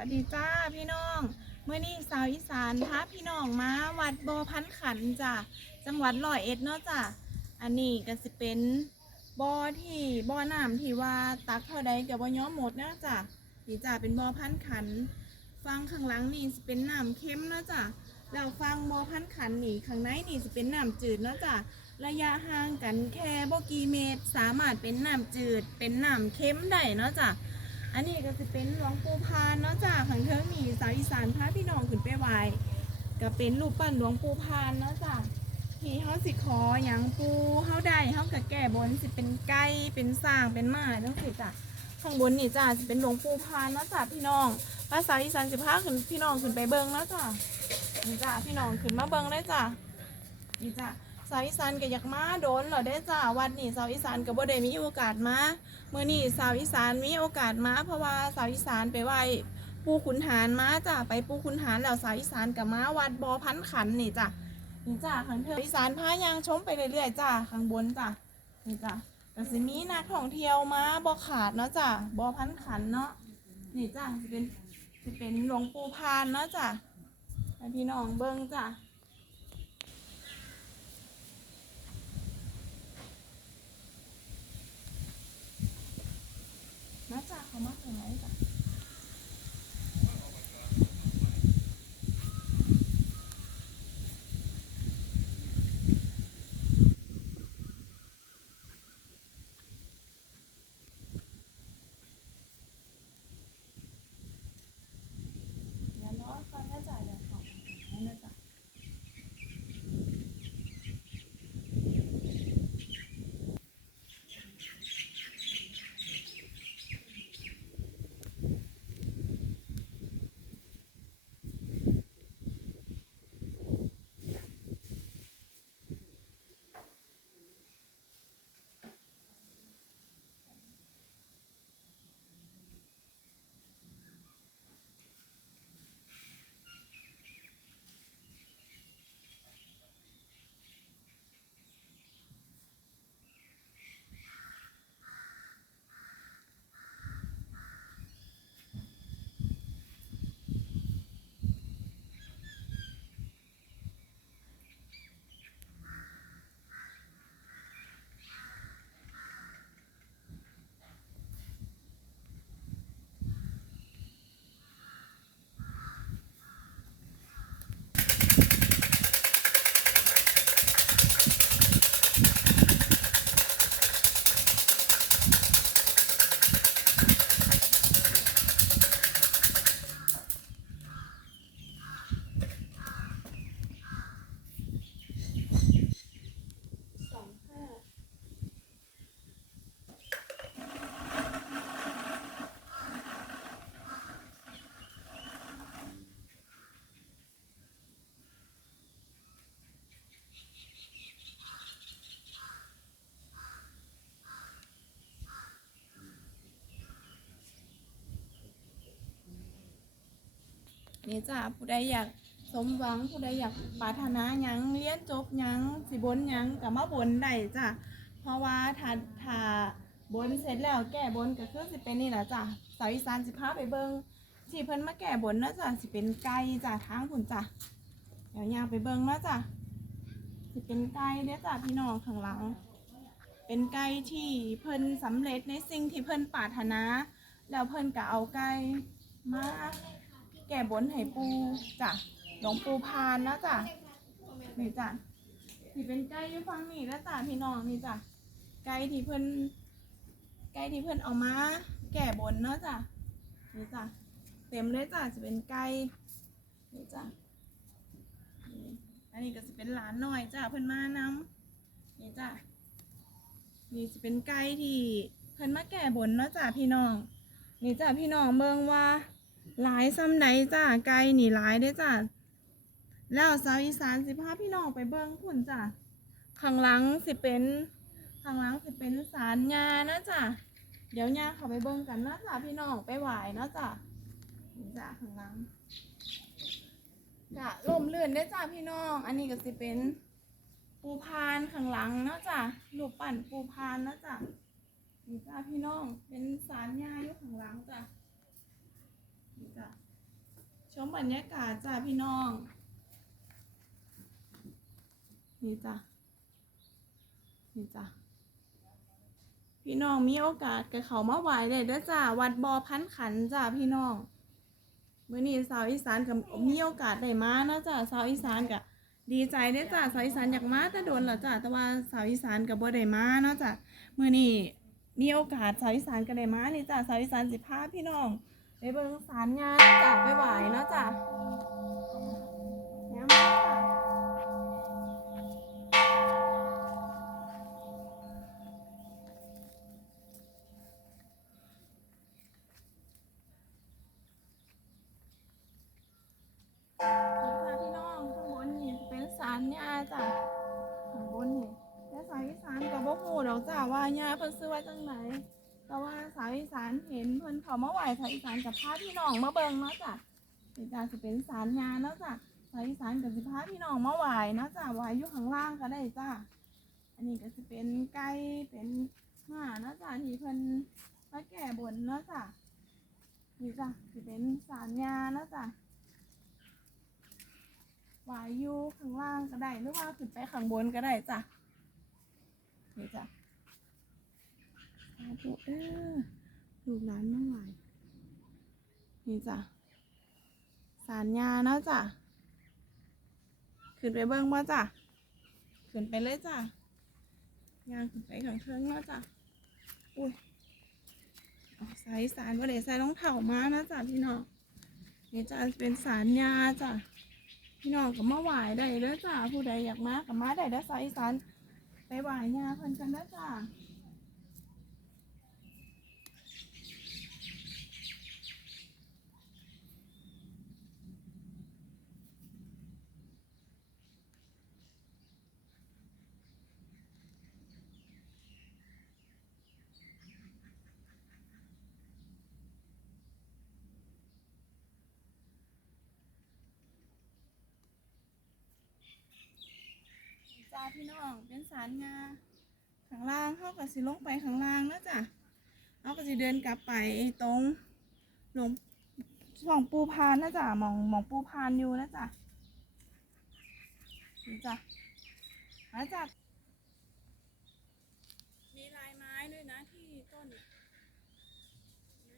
วัสดีจ้าพี่น้อง เมื่อนี้สาวอีสานพาพี่น้องมาวัดโบอพันขันจ้ะจังหวัดร้อยเอ็ดเนาะจ้ะอันนี้ก็สิเป็นบอที่บ่อน้ำที่ว่าตักเท่าใดกับบ่ย้อมหมดเนาะจ้ะนี่จ้ะเป็นบอพันขัน ฟังข้างหลังนี่สิเป็นน้ำเค็มเนาะจ้ะแล้วฟังบอพันขันนี่ข้างในนี่สิเป็นน้ำจืดเนาะจ้ะระยะห่างกันแค่บกี่เมตร สามารถเป็นน้ำจืดเป็นน้ำเค็มได้เนาะจ้ะ อันนี้ก็จะเป็นหลวงปู่พานเนาะจ้ะขังเทิงนี่สาวอีสานพาพี่น้องขึ้นไปไหว้ก็เป็นรูปปั้นหลวงปู่พานเนาะจ้ะที่เฮาสิขอหยังปูเฮาได้เฮาก็แก้บนสิเป็นไก่เป็นสร้างเป็นม้าจังซี่จ้ะข้างบนนี่จ้ะสิเป็นหลวงปู่พานเนาะจ้ะพี่น้องภาษาอีสานสิพาขึ้นพี่น้องขึ้นไปเบิ่งเนาะจ้ะนี่จ้ะพี่น้องขึ้นมาเบิ่งเลยจ้ะนี่จ้ะ สาวอีสานก็อยากมาโดนเหรอได้จ้ะวัดนี่สาวอีสานก็บ่ได้มีโอกาสมาเมื่อนี้สาวอีสานมีโอกาสมาเพราะว่าสาวอีสานไปไหว้ปู่ขุนหารมาจ้ะไปปู่ขุนหารแล้วสาวอีสานกับมาวัดบอพันขันนี่จ้ะนี่จ้ะข้างเธออีสานพายังชมไปเรื่อยๆจ้ะข้างบนจ้ะนี่จ้ะก็สิมีนักท่องเที่ยวมาบอขาดเนาะจ้ะบอพันขันเนาะนี่จ้ะสิเป็นสิเป็นหลวงปู่พานเนาะจ้ะพี่น้องเบิ่งจ้ะนะจ้ะเขา มาถึงไห นี่จ้ะผู้ใดอยากสมหวังผู้ใดอยากปรารถนาหยังเรียนจบหยังสิบนหยังกับมาบนได้จ้ะเพราะว่าถ้าถ้าบนเสร็จแล้วแก้บนก็คือสิเป็นนี่แหละจ้ะสาวอีสานสิพาไปเบิงที่เพิ่นมาแก้บนเนาะจ้ะสิเป็นไก่จ้ะทางผุนจ้ะเดี๋ยวยางไปเบิงเนาะจ้ะสิเป็นไก่เด้อจ้ะพี่น้องข้างหลัง เป็นไก่ที่เพิ่นสำเร็จในสิ่งที่เพิ่นปรารถนา แล้วเพิ่นก็เอาไก่มา แก่บนให้ปูจ้ะหลวงปูพานนะจ้ะนี่จ้ะที่เป็นไก่อยู่ฝั่งนี้แล้วจ้ะพี่น้องนี่จ้ะไก่ที่เพิ่นไก่ที่เพิ่นเอามา แก่บนเนาะจ้ะนี่จ้ะเต็มเลยจ้ะจะเป็นไก่นี่จ้ะอันนี้ก็จะเป็นหลานหน่อยจ้ะเพิ่นมาน้ำนี่จ้ะนี่จะเป็นไก่ที่เพิ่นมาแก่บนเนาะจ้ะพี่น้อง นี่จ้ะพี่น้องเบิ่งว่า หลายซ้ำใดจ้าไกลหนีหลายเด้จ้าแล้วสาวอีสานสิพาพี่น้องไปเบิ่งพุ่นจ้าข้างหลังสิเป็นข้างหลังสิเป็นสารยานะจ้าเดี๋ยวยาเขาไปเบิ่งกันนะจ้าพี่น้องไปไหวนะจ้านี่จ้าข้างหลังกะลมเลื่นได้จ้าพี่น้อง อันนี้ก็สิเป็นปูพานข้างหลังนะจ้ารูปปั้นปูพานนะจ้านี่จ้าพี่น้อง เป็นสารยาอยู่ข้างหลังจ้านี่จ้ะ มบรรยากาศจ้าพี่น้อง นี่จ้ะนี่จ้ะพี่น้องมีโอกาสกับเขามาไหวเลยเด้อจ้าวัดบอพันขันจ้าพี่น้องเมื่อนี้สาวอีสานกับมีโอกาสได้มานะจ้าสาวอีสานกับดีใจเด้อจ้าสาวอีสานอยากมาแต่โดนและจ้าแต่ว่าสาวอีสานกับบ่ได้มาเนาะจ้าเมื่อนี้มีโอกาสสาวอีสานก็ได้มานี่จ้าสาวอีสานสิพาพี่น้อง ไปเบิ่งสารงานจ้าไปไหวเนาะจ้าย้ำมาจ้านี่ค่ะพี่น้องข้างบนนี่เป็นสารยาจ้ะข้างบนนี่แต่สายอีสานกับบ่ฮู้ดอกจ้ะว่ายาเพิ่นซื้อไว้จังไหน แต่ว่าสายอีสานเห็นเพิ่นเขามาไหวสายอีสานกับพาพี่น้องมาเบิงเนาะจ้ะนี่จ้ะสิเป็นสารยาเนาะจ้ะสายอีสานกับสิพาพี่น้องมาไหวเนาะจ้ะไหวอยู่ข้างล่างก็ได้จ้ะอันนี้ก็สิเป็นไก่เป็นห่าเนาะจ้ะที่เพิ่นมาแก้บนเนาะจ้ะนี่จ้ะสิเป็นสารยาเนาะจ้ะวายอยู่ข้างล่างก็ได้หรือว่าขึ้นไปข้างบนก็ได้จ้ะนี่จ้ะาธุเด้อลูกหลานมาไหวนี่จ้ะสารยาเนาะจ้ะขึ้นไปเบิ้งว่าจ้ะขึ้นไปเลยจ้ะยางขึ้นไปข้างเทิงเนาะจ้ะอุ้ยเอาใส่สารว่าเดี๋ยวใส่รองเท้ามานะจ้ะพี่น้องนี่จ้ะเป็นสารยาจ้ะพี่น้องก็มาไหว้ได้เด้อจ้าผู้ใดอยากมาก็มาได้เด้อสายสานไปไหว้ยาเพิ่นกันเด้อจ้า จ้าพี่น้องเป็นสารงาข้างล่างเข้ากับสิลงไปข้างล่างนะจ้ะเอาก็สิเดินกลับไปตรงหลงช่องปูพานนะจ้ะมองมองปูพานอยู่นะจ้ะนี่จ้ะมาจ้ะมีลายไม้ด้วยนะที่ต้นน่ะ นี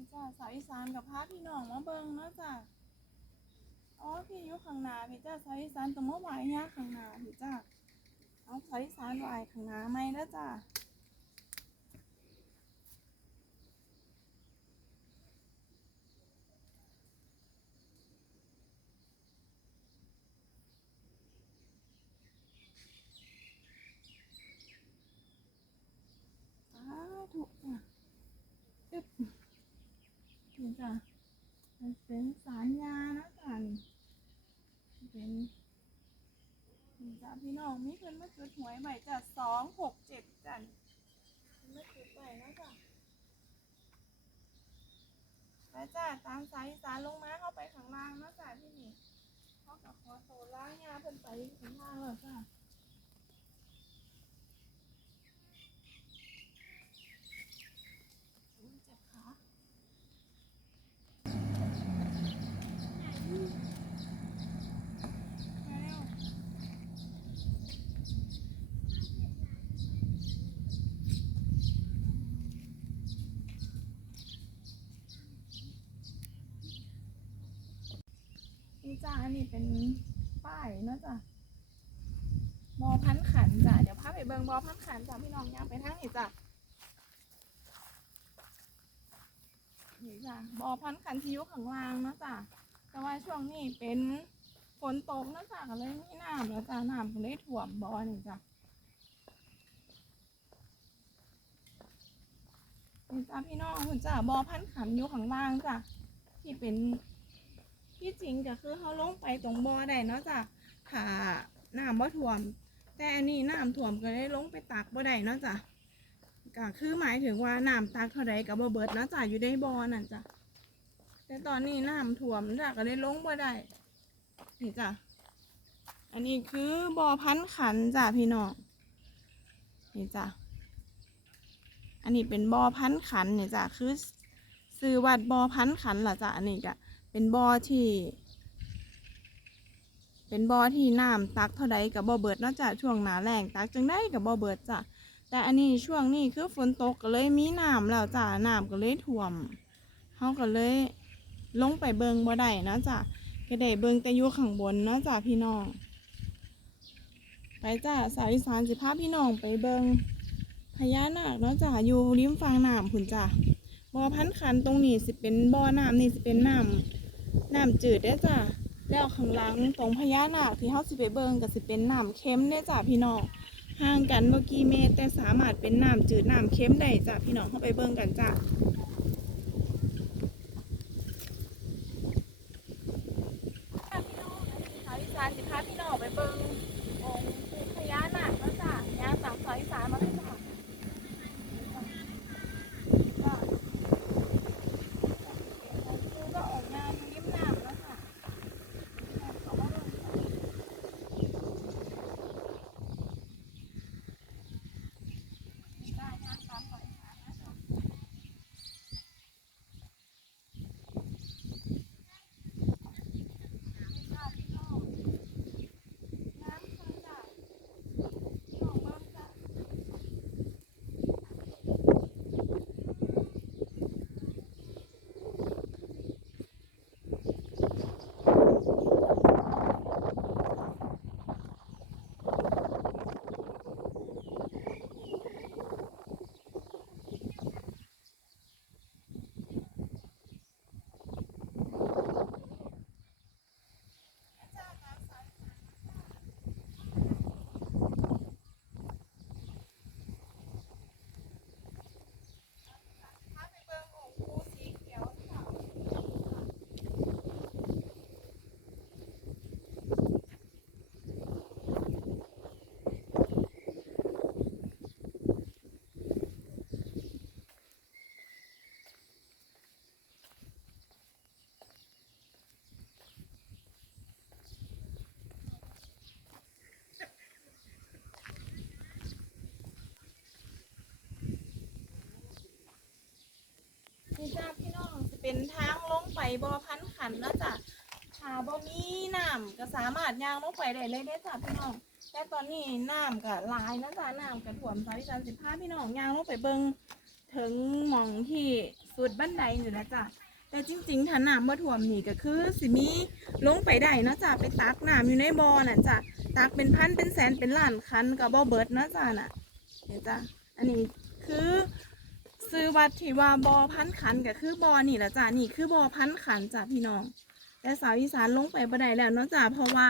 ่ จ้าสาวอีสานกับพาพี่น้องมาเบิ่งเนาะจ้าอ๋อพี่อยู่ข้างหน้าพี่จ้าสาวอีสานต้องมาไหว้ย่าข้างหน้าพี่จ้าเอาสาวอีสานไหว้ข้างหน้าไหมเด้อจ้าสาธุจ้ะอึ๊บนี่จ้ะมัน เป็นสารยานะจ้ะนี่เป็นจ้ะพี่น้องมีเพิ่นมาจุดหวยใหม่จ้ะสองหกเจ็ดจ้ะนี่เพิ่นมาจุดใหม่นะจ้ะไปจ้ะตามสายสารลงมาเข้าไปข้างล่างนะจ้ะที่นี่เขากับขอโซล่างยาเพิ่นไปข้างล่างแล้วจ้ะ อุ๊ยเจ็บขามาเร็ว นี่จ้าอันนี้เป็นป้ายเนอะจ้ะบอพันขันจ้ะเดี๋ยวพาไปเบิงบอพันขันจ้ะพี่น้องย่างไปทางนี้จ้ะนี่จ้ะบ่อพันขันที่อยู่ข้างล่างเนาะจ้ะแต่ว่าช่วงนี้เป็นฝนตกเนาะจ้ะก็เลยมีน้ำแล้วจ้ะน้ำก็เลยท่วมบ่อนี่จ้ะนี่จ้ะพี่น้องคุณจ้ะบ่อพันขันอยู่ข้างล่างจ้ะที่เป็น ที่จริงก็คือเขาลงไปตรงบ่อได้เนาะจ้ะถ้าน้ำบ่ท่วม แต่อันนี้น้ำท่วมก็เลยลงไปตักบ่ได้เนาะจ้ะก็คือหมายถึงว่าน้ำตักเท่าใดกับบ่เบิดเนาะจ้ะอยู่ในบ่อนั่นจ้ะแต่ตอนนี้น้ำท่วมจ้ะก็เลยลงบ่ได้นี่จ้ะอันนี้คือบ่อพันขันจ้ะพี่น้องนี่จ้ะอันนี้เป็นบ่อพันขันนี่จ้ะคือซื้อวัดบ่อพันขันล่ะจ้ะอันนี้ก็ เป็นบ่อที่ เป็นบ่อที่น้ำตักเท่าใดกับบ่อเบิดนาะจ้ะช่วงหนาแรงตักจังได้กับบ่อเบิดจ้ะแต่อันนี้ช่วงนี้คือฝนตกก็เลยมีน้ำแล้วจ้ะน้ำก็เลยท่วมเฮาก็เลยลงไปเบิงบ่ได้นะจ้ะก็ได้เบิงแต่อยู่ข้างบนเนาะจ้ะพี่น้องไปจ้ะสาวอีสานสิพาพี่น้องไปเบิงพญานาคเนาะจ้ะอยู่ริมฝั่งน้ำพุ่นจ้ะบ่อพันขันตรงนี้สิเป็นบ่อน้ำนี่สิเป็นน้ำ น้ำจืดได้จ้ะแล้วข้างหลังตรงพญานาคที่เฮาสิไปเบิงก็สิเป็นน้ำเค็มได้จ้ะพี่น้องห่างกันเมื่อกี้เมตรแต่สามารถเป็นน้ำจืดน้ำเค็มได้จ้ะพี่น้องเข้าไปเบิ่งกันจ้ะพี่น้องสาวอีสานสิพาพี่น้องไปเบิ่งองค์ปู่พญานาคแล้วจ้ะย่างจากสาวอีสานมาเลยจ้ะจ้ะปู่ก็ออกงานริมน้ำแล้วค่ะเอามาเบิ่งจ้ะ ได้ย่างตามสาวอีสานนะจ๊ะจ้ะพี่น้องน้ำค่ะจ้ะพี่น้องเบิ่งจ้ะ ถ้าไปเบิ่งองค์ปู่สีเขียวค่ะ นี่จ้าพี่น้องจะ เป็นทางลงไปบ่อพันขันนะจ๊ะถ้าบ่มีน้ำก็สามารถย่างลงไปได้เลยได้จ้ะพี่น้อง แต่ตอนนี้น้ำก็หลายนะจ๊ะน้ำก็ท่วมสายจันสิบห้าพี่น้องย่างลงไปเบิงถึงหม่องที่สุดบันไดอยู่นะจ๊ะแต่จริงๆถ้าน้ำมาท่วมนี่ก็คือสิมีลงไปได้นะจ๊ะไปตักน้ำอยู่ในบ่อน่ะจ้ะตักเป็นพันเป็นแสนเป็นล้านคันก็บ่เบิดนะจ๊ะน่ะเนี่ยจ้ะอันนี้คือ ซื้อวัดที่ว่าบอพันขันก็คือบอนี่แหละจ้ะนี่คือบอพันขันจ้ะพี่น้อง แต่สาวอีสานลงไปบ่ได้แล้วเนาะจ้ะเพราะว่า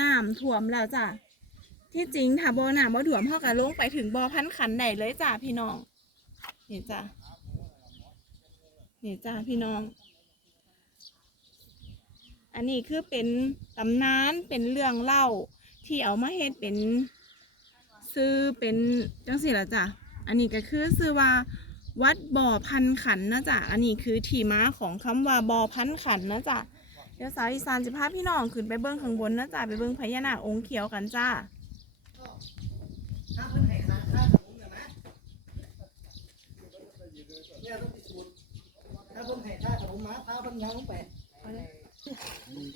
น้ำท่วมแล้วจ้ะที่จริงถ้าบอน้ำบ่ท่วมเท่ากับลงไปถึงบอพันขันได้เลยจ้ะพี่น้องนี่จ้ะนี่จ้ะพี่น้อง อันนี้คือเป็นตำนานเป็นเรื่องเล่าที่เอามาเฮ็ดเป็นซื้อเป็นจังสิละจ้ะ อันนี้ก็คือชื่อว่า วัดบ่อพันขันนะจ๊ะ อันนี้คือที่มาของคำว่าบ่อพันขันนะจ๊ะ เดี๋ยวสาวอีสานสิพาพี่น้องขึ้นไปเบิ้องข้างบนนะจ๊ะ ไปเบิ้งพญานาคองค์เขียวกันจ้าถ้าพิ่นให้ค่าค่าขนมเนี่ยนะเนี่ยต้องพิสูจน์ถ้าพิ่นให้ค่าขนมมาพาเพิ่นยังลงไป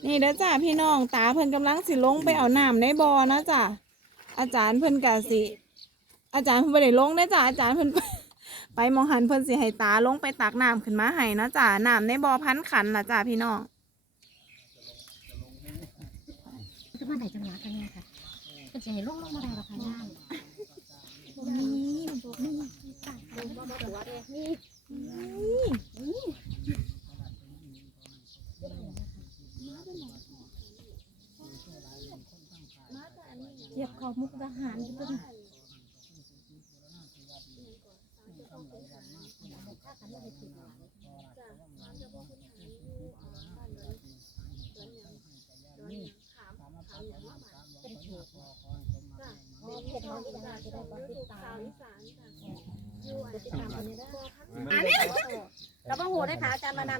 นี่เด้อจ้าพี่น้องตาเพิ่นกำลังสิลงไปเอาน้ำในบ่อนะจ้ะอาจารย์เพิ่นกะสิ อาจารย์เพิ่นบ่ได้ลงได้อจ้ะอาจารย์เพิ่นไปมองหันเพิ่นสิให้ตาลงไปตักน้ำขึ้นมาให้นะจ้ะน้ำในบ่อพันขันล่ะจ้ะพี่น้องคือว่าไหนจังหวะกันเนี่ยค่ะเป็นเสียงลงลงมาได้หรอคะย่างมีมันบอกมีตายค่ะบ่บ่ตัวเด้มีเหยียบขอบมุกทหารจะเป็นเป็นเขตอ๋อเขตน้องจะได้บ่ติดตาม อันนี้เราบ่ฮู้ได้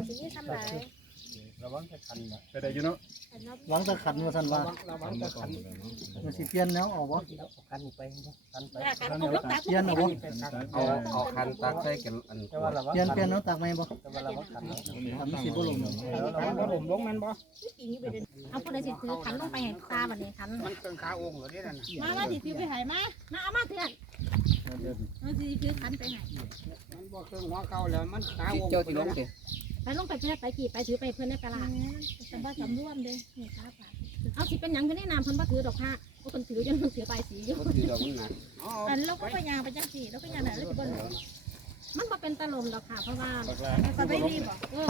ค่ะอาจารย์มานำสิมีซ้ำไหนระวังจะคันนะไปได้อยู่เนาะหวังตะขันว่าท่านว่าระวังจะคันมันสิเปลี่ยนแนวออกบ่คันไปคันไปแล้วกันตกลงตาเปลี่ยนเอาบ่เอาเอาคันตักใส่กันอันแต่ว่าระวังเปลี่ยนเปลี่ยนแนวตักไหมบ่แต่ว่าระวังคันทำสิบ่ลงแล้วระบบลงมันบ่เอาผู้ใดสิถือขันลงไปให้ตาบัดนี้ขันมันเป็นขาองค์เหรอเนี่ยนั่นมาว่าสิถือไปให้มามาเอามาเถื่อนมาสิถือขันไปให้มันบ่เครื่องหัวเก่าแล้วมันขาองค์เจ้าที่ลงดิ ไปลงไปเพื่อไปกี่ไปถือไปเพื่อนในกะลาแต่ว่าสำรวมเด้นี่ค้าปากเอาสิเป็นหยังกันแนะนำเพิ่นบ่ถือดอกค่ะบ่เพิ่นถือจนเพิ่นถือใบสีอยู่ก็คือดอกมันหนักอันเราก็ไปยางไปจังสี่เราก็ยางไหนเราจะบ่มันบ่เป็นตะลมดอกค่ะเพราะว่าไปไปรีบบ่เออ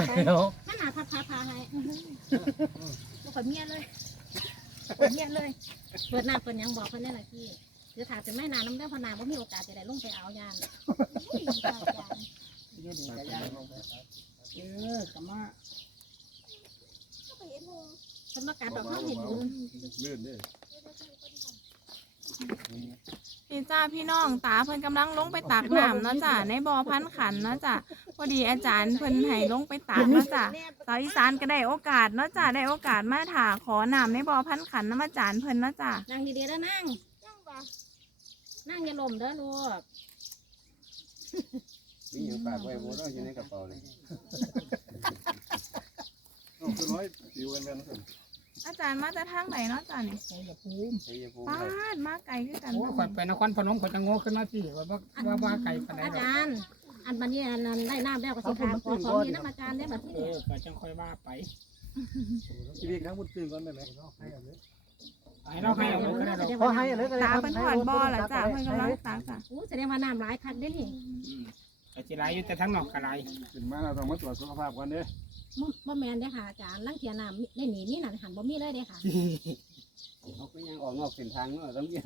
มันหนาทับพาพาให้บ่ขอเมียเลยขอเมียเลย เปิดน้ำเปิดหยังบอกเพิ่นได้ล่ะพี่ถือถาเป็นแม่นาน้ำเด้อพอนาบ่มีโอกาสจะได้ลงไปเอายานอุ้ยตายจาน เออกะมาเพิ่นบ่กัดดอกเฮาเห็นอยู่ลื่นเด้พี่จ้าพี่น้องตาเพิ่นกำลังลงไปตักน้ำเนาะจ้ะในบ่อพันขันเนาะจ้ะพอดีอาจารย์เพิ่นให้ลงไปตักเนาะจ้ะสาวอีสานก็ได้โอกาสเนาะจ้ะได้โอกาสมาถาขอน้ำในบ่อพันขันน้ำอาจารย์เพิ่นเนาะจ้ะนั่งดีๆเด้อนั่งนั่งอย่าล้มเด้อลูก มีอย่างฝากไว้บ่ได้อยู่ในกระเป๋าเลยเอาคือร้อยผิวกันกันนะครับอาจารย์มาจากทางไหนเนาะจ้ะนี่ใส่ยาภูมิใช้ยาภูมิป้าดมาไกลคือกันโอ้ข่อยไปนครพนมข่อยจะโง่ขึ้นมาสิว่าว่าว่าไก่ปานใดอาดอกจารย์ อันบัดนี้อันนั้นได้น้ำแล้วก็สิขาขอของดีน้ำอาจารย์ได้บัดเอนี้อก็จังค่อยว่าไปชีวิตทั้งหมดตื่นก่อนได้ไหมไอ้เราให้เอาก็ได้ดอกพอให้อะไรก็ตาเพิ่นถอดบ่อแล้วจ้ะเพิ่นกำลังตักจ้ะอู้แสดงว่าน้ำหลายคักเด้นี่อืม ก็สิหลายอยู่แต่ทั้งนอกก็หลายขึ้นมาเราต้องมาตรวจสุขภาพกันเด้บ่บ่แม่นเด้อค่ะอาจารย์ลังเทียน้ำในหนีนี่นั่นหันบ่มีเลยเด้ค่ะเขาก็ยังออกนอกเส้นทางเนาะต้องยิน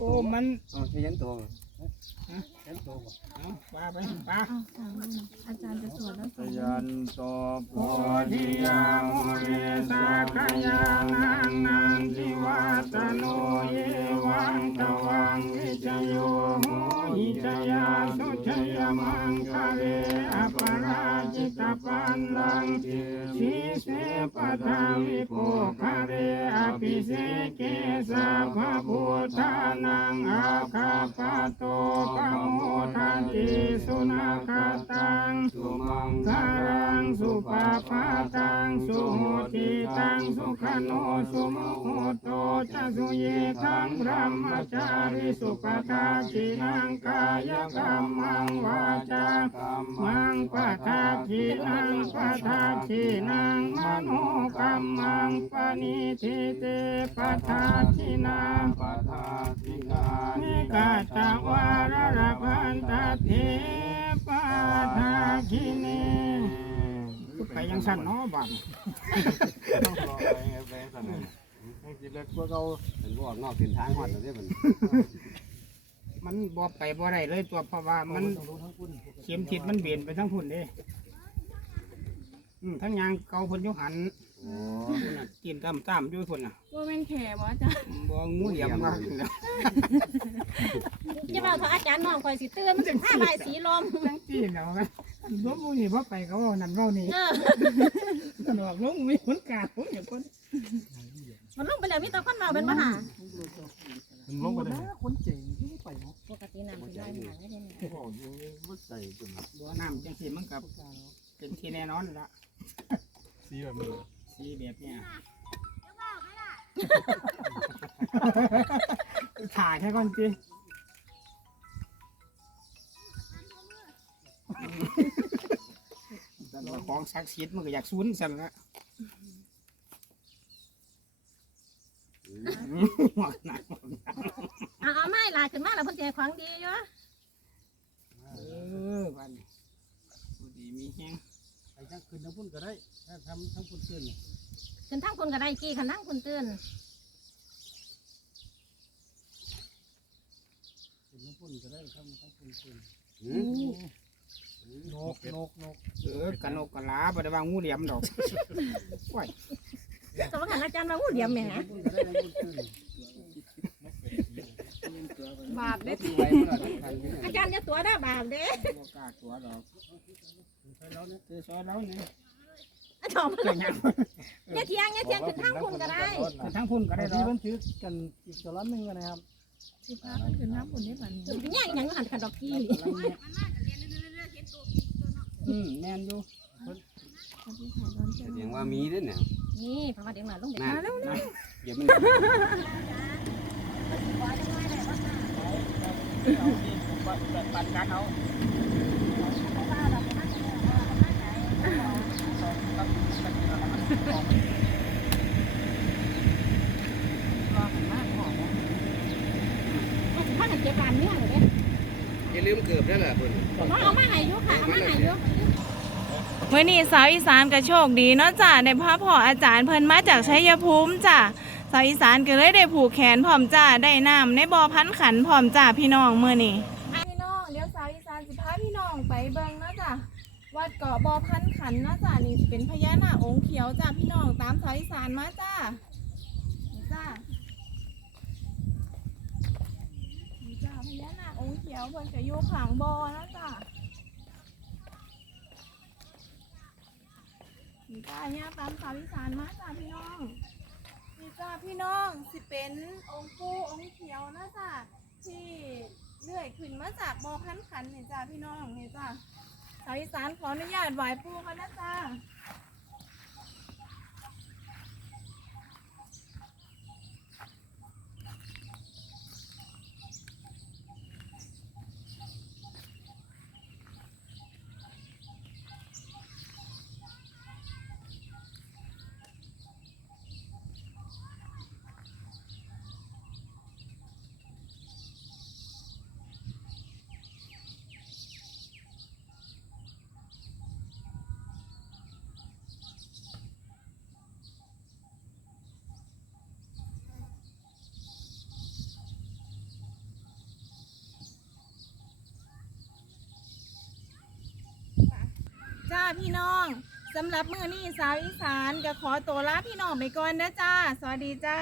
โอ้มันอ๋อใช้ยันตัวเอาว่าไปป้าเอาจารย์จะสวดแล้วฟังยันตอโพธิยาโมเรสาขยานังนันทิวัตโนเยวังตวังวิจโยโมหิจยาสุชยมังคะเรอปราจิตปันลังสีเสปทาวิโปคะเรอภิเสเกสัพพพุทธานังอาคาปโตปโมทันติสุนาคตัง สุมังคารัง สุปาปาตัง สุโหติตัง สุขโน สุโมโหโต จะสุเยทังพระมจาริสุปทาจินังกายกรรมังวาจากรรมังปะทาจินังปะทาจินังมโนกรรมังปณิทิเตปะทาจินังปะทาจินานิกาตวารระพันตเทปะทาจิเนพูดไปยังสั้นเนาะบังต้ สั่นเลยให้กินเล็กกว่าเราเป็นบ่ออกนอกเส้นทางฮอดแล้วเด้มันมันบ่ไปบ่ได้เลยตัวเพราะว่ามันเข็มทิศมันเบียนไปทั้งพุ่นเด้อืมทั้งยางเกาพุ่นอยู่หันโอ้พุ่นน่ะกินตามตามๆอยู่พุ่นน่ะว่าแม่นแขบ่อาจารย์บ่งูเหลี่ยมมากจะมาเถอะอาจารย์น้องคอยสิเตือนมันสิผ้าใบสีลมทั้งที่แล้วกันรถมูนี่บ่ไปก็เว่านั่นเว้านี่เออ ตลอดลงมีผลการพุ่นอย่างคน มันลงไปแล้วมีแตะคนมาเป็นมหามันลงไปได้คนเจ๋งที่ไปเนาะปกติน้ำเป็นไรหางไม่ได้เนี่ยโอ้ยไม่ใส่จนบ่น้ำจังซี่มันกับเป็นที่แน่นอนละสีแบบนี้สีแบบเนี้ยถ่ายแค่ก่อนสิแต่ว่าของศักดิ์สิทธิ์มันก็อยากสูญสั่นละหวังหนักหวังหนัก เอาเอาไม้ลายขึ้นมาแล้วเพิ่นสิให้ของดีอยู่เออวันนี้ดูดีมีแฮงไปทั้งคืนทั้งพุ่นก็ได้ถ้าทำทั้งพุ่นขึ้นขึ้นทั้งคนก็ได้กี่ขันทั้งคนตื่นคืนทั้งพุ่นก็ได้ทำทั้งพุ่นขึ้นหืมนกนกนกเออกะนกกะลาบ่ได้ว่างูเหลี่ยมดอกว้ย ก็ว่าขันอาจารย์มาอู้เดียมแหมพุ่นก็ได้ทั้งพุ่นขึ้นบาปเด้ที่ไว้เมื่อทุกคันที่อาจารย์จะตัวได้บาปเด้บ่กล้าตัวดอกใส่เราเนี่ยใส่เราเนี่ยอาจารย์อย่าเที่ยงอย่าเที่ยงขึ้นทางคุณก็ได้แต่ทั้งพุ่นก็แต่ได้ดอที่กเพิ่นถือกันอีกสล็อตหนึงนะครับสิพาเพิ่นขึ้นน้ำผุนได้บัดนี้แย่งหยังหันกันดอกกี้อืมแม่นอยู่ แสดงว่ามีด้วยเนี่ยนี่เพราะว่าเดี๋ยวหน่อยลงเด็กน่ามาแล้วเดี๋ยวมันปันกันเอาถ้ากันเจ็บปานเนี่ยเลยอย่าลืมเกือบนั่นแหละคุณว่าเอามาให้ยุค่ะ เมื่อนี้สาวอีสานก็โชคดีเนาะจ้ะในพระพ่ออาจารย์เพิ่นมาจากชัยภูมิจ้ะสาวอีสานก็เลยได้ผูกแขนพร้อมจ้าได้น้ำในบ่อพันขันพร้อมจ้าพี่น้องเมื่อนี้พี่น้องเดี๋ยวสาวอีสานสิพาพี่น้องไปเบิ่งเนาะจ้ะวัดเกาะบ่อพันขันเนาะจ้ะนี่เป็นพญานาคองค์เขียวจ้าพี่น้องตามสาวอีสานมาจ้าจ้าจ้าพญานาคองค์เขียวเพิ่นก็อยู่ข้างบ่อนะจ้า นี่จ้าเนี่ยตามสาวอีสานมาจ้าพี่น้องนี่จ้าพี่น้องสิเป็นองค์ปูองค์เขียวนะจ้าที่เลื่อยขึ้นมาจากบ่อขันขันนี่จ้าพี่น้องนี่จ้าสาวอีสานขออนุญาตไหว้ปู่กันนะจ้า้าพี่น้องสำหรับมื้อนี้สาวอีสานก็ขอตัวลาพี่น้องไปก่อนนะจ้า สวัสดีจ้า